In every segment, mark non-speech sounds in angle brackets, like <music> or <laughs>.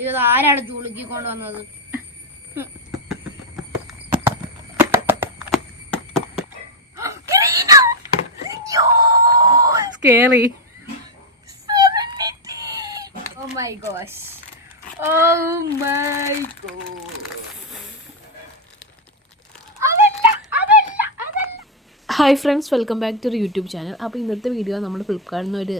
ഇത് ആരാണ് ചുളുക്കിക്കൊണ്ട് വന്നത്? Scary oh my gosh oh my god hi friends welcome back to YouTube channel അപ്പോൾ ഇന്നത്തെ വീഡിയോ നമ്മൾ ഫ്ലിപ്കാർട്ടിൽ നിന്ന് ഒരു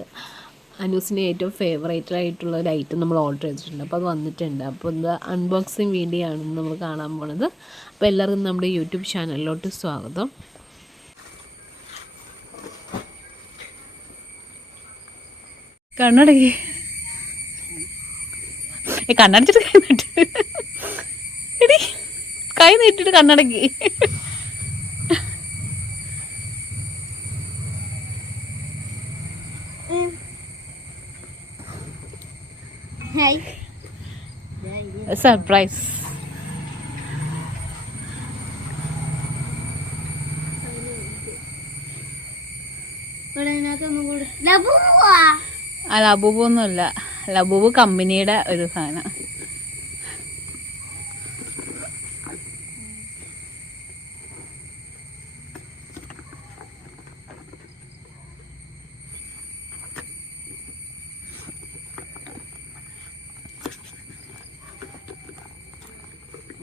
അനൂസിന്റെ ഏറ്റവും ഫേവറേറ്റ് ആയിട്ടുള്ള ഒരു ഐറ്റം നമ്മൾ ഓർഡർ ചെയ്തിട്ടുണ്ട്. അപ്പോൾ അത് വന്നിട്ടുണ്ട്. അപ്പോൾ ഇത് അൺബോക്സിങ് വീഡിയോ ആണ് നമ്മൾ കാണാൻ പോണത്. അപ്പോൾ എല്ലാവർക്കും നമ്മുടെ യൂട്യൂബ് ചാനലിലോട്ട് സ്വാഗതം. കണ്ണടക്കി. കണ്ണടച്ചിട്ട് കൈ എടി കൈ നീട്ടിട്ട് കണ്ണടക്കി. സർപ്രൈസ് ലബൂബ് ഒന്നുമല്ല. ലബൂബ് കമ്പനിയുടെ ഒരു സാധനം.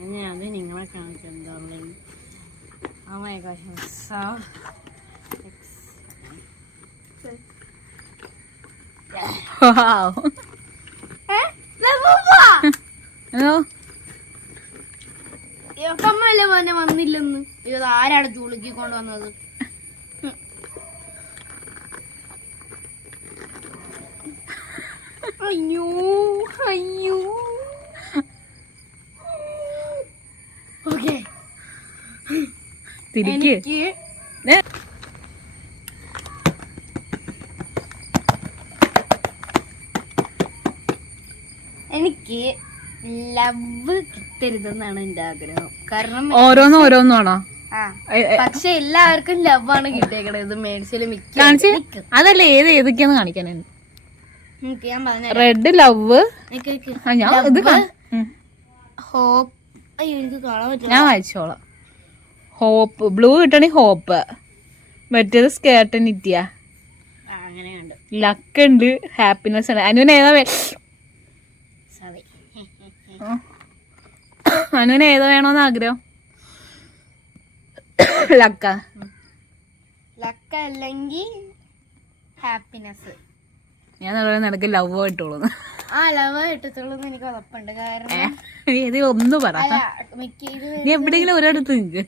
ഇനി അത് നിങ്ങളെ കാണിച്ചെന്താ ഓ my gosh so Wow. <laughs> Hello എപ്പമ്മല്ലേ മോനെ വന്നില്ലെന്ന്? ഇത് ആരാണ് ചുളുക്കിക്കൊണ്ട് വന്നത്? <laughs> അയ്യോ അയ്യോ ഓക്കെ തിരിക്ക്. എനിക്ക് ലവ് കിട്ടരുതെന്നാണ് എന്റെ ആഗ്രഹം. കാരണം ഓരോന്നും ഓരോന്നാണോ? പക്ഷെ എല്ലാവർക്കും ലവ് ആണ് കിട്ടിയേക്കണത് മേടിച്ചാലും മിക്ക അതല്ല ഏത് ഏതൊക്കെയാന്ന് കാണിക്കാൻ ഞാൻ പറഞ്ഞു റെഡ് ലവ്. ഞാൻ ഇത് ഹോപ്പ് അയ്യോ എനിക്ക് കാണാൻ പറ്റില്ല. ഞാൻ വായിച്ചോളാം. ഹോപ്പ് ബ്ലൂ കിട്ടണി ഹോപ്പ്. മറ്റേത് സ്കേർട്ട് നിത്യ. ആ, ലക്ക് ഉണ്ട് ഹാപ്പിനെസ് ഉണ്ട് അനുവിന് ഏതാ അനുവിന് ഏതാ വേണോന്ന് ആഗ്രഹം? ലക്ക. ലക്ക അല്ലെങ്കിൽ ഹാപ്പിനെസ്. ഞാൻ നിറയെ നടക്ക് ലവ് ഇട്ടോളൂ ആ ലവ് കിട്ടത്തുള്ളൂ എനിക്ക് ഉറപ്പുണ്ട്. കാരണം ഇത് ഒന്ന് പറ. നീ എവിടെയെങ്കിലും ഒരിടത്ത് നിൽക്ക്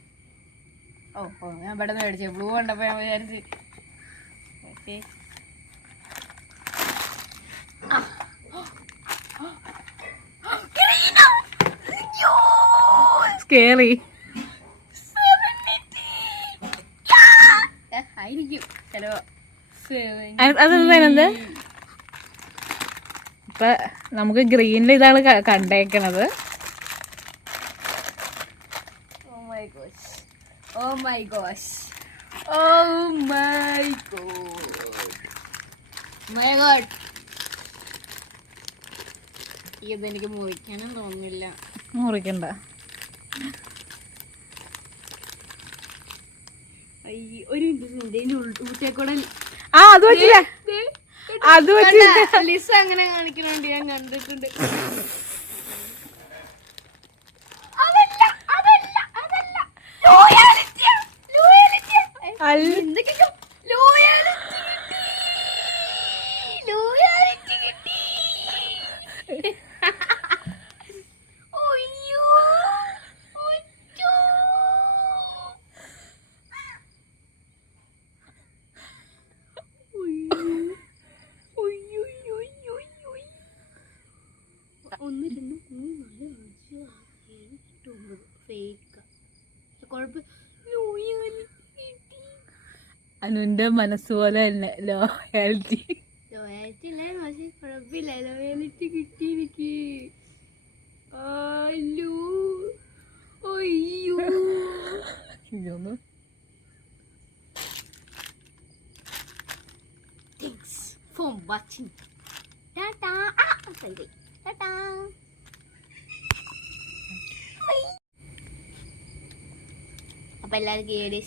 ഓ ഓ ഞാൻ ഇവിടെ നിന്ന് മേടിച്ചു. ബ്ലൂ കണ്ടപ്പോ ഞാൻ വിചാരിച്ച്. ഓക്കെ സ്കേറി ആയിരിക്കും. ചിലപ്പോ അതെന്താ ഇപ്പൊ നമുക്ക് ഗ്രീനിൽ ഇതാണ് കണ്ടേക്കണത് ഓ my gosh oh my gosh. Oh my god. My god. ഇതെനിക്ക് മുറിക്കാനും തോന്നുന്നില്ല. മുറിക്കണ്ട. ഒരു ഊറ്റേക്കൂടെ ആ അത് പറ്റില്ല. അത് പറ്റില്ല. ലിസ അങ്ങനെ കാണിക്കണോണ്ട് ഞാൻ കണ്ടിട്ടുണ്ട്. ഒന്ന് രണ്ട് മൂന്ന് നാല് അഞ്ച് ആറ് ഏഴ് എട്ട് ഒമ്പത് ഫേക്ക് കുഴപ്പം അനുവിന്റെ മനസ്സ് പോലെ തന്നെ. ലോയാലിറ്റി ലോയാലിറ്റി ഇല്ലായിരുന്നു പക്ഷെ കുഴപ്പമില്ല ലോയാലിറ്റി കിട്ടി എനിക്ക് അയ്യോ. താങ്ക്സ് ഫോർ വാച്ചിങ് ടാറ്റാ ആ സൈഡ് ടാറ്റാ അപ്പോൾ എല്ലാവർക്കും ഈ വീഡിയോ